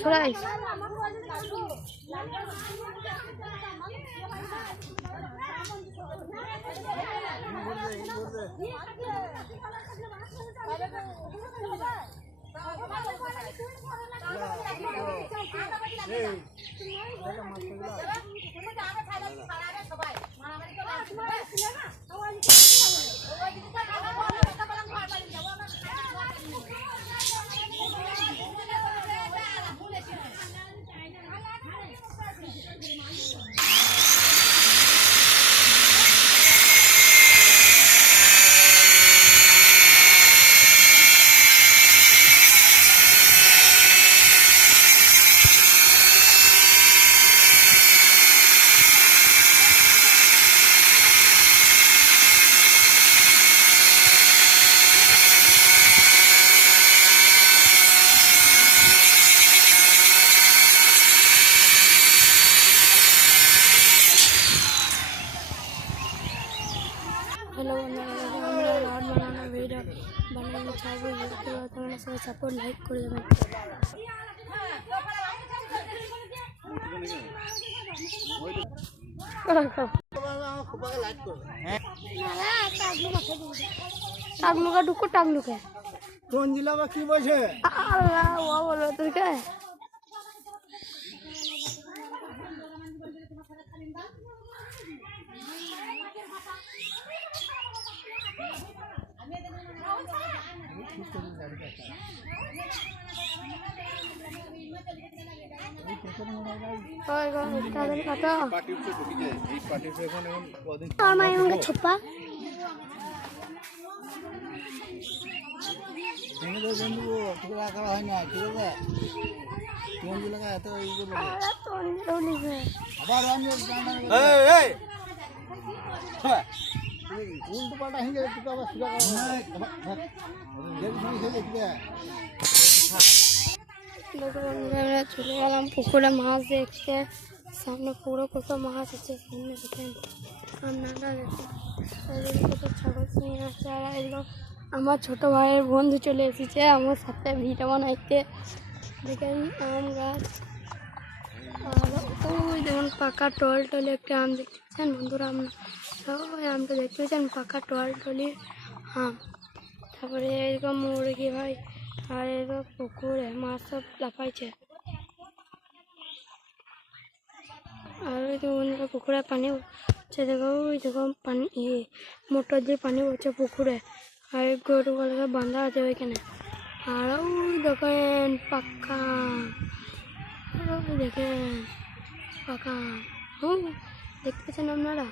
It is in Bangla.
চলে আইস হ্যালো বন্ধুরা আমরা বানানো ভিডিও বানানো ছাড়বো তোমরা সবাই সাপোর্ট লাইক করে দেবেন টাকলুকা ঢুকো টাকলুকে কোন জেলা বা কি বলছে? আল্লাহ বলো তুই কে ওই গো তাদের কত আমার মায়ের মুখে ছোপা বন্ধু টুকরা করা হয় না ঠিক আছে এত করব আবার আমি উল্টো পাল্টা হিঙ্গে টুকরা আবার সুরা আমরা চলে গেলাম পুকুরে মাছ দেখতে। সামনে পুরো কত মাছ আছে, সামনে দেখেন কত ছাগল আছে আর আমার ছোট ভাইয়ের বন্ধু চলে এসেছে, আমার সাথে ভিডিও বানাইতে। দেখেন আম গাছ। আর ওই দেখুন পাকা টল টলে একটা আম দেখতে বন্ধুরা আমরা আমটা দেখতে পাচ্ছেন পাকা টল। টলির আম তারপরে এরকম মুরগি ভাই আর এরকম পুকুরে মাছ সব লাফাইছে। আর ওই তো পুকুরে পানি হচ্ছে দেখো, ওই দেখো পানি ইয়ে মোটর দিয়ে পানি পড়ছে পুকুরে। আর এই গরুগুলো বাঁধা আছে ওইখানে। আর ওই দেখেন পাক্কা দেখেন, পাকা। হুম দেখতে পাচ্ছেন আপনারা?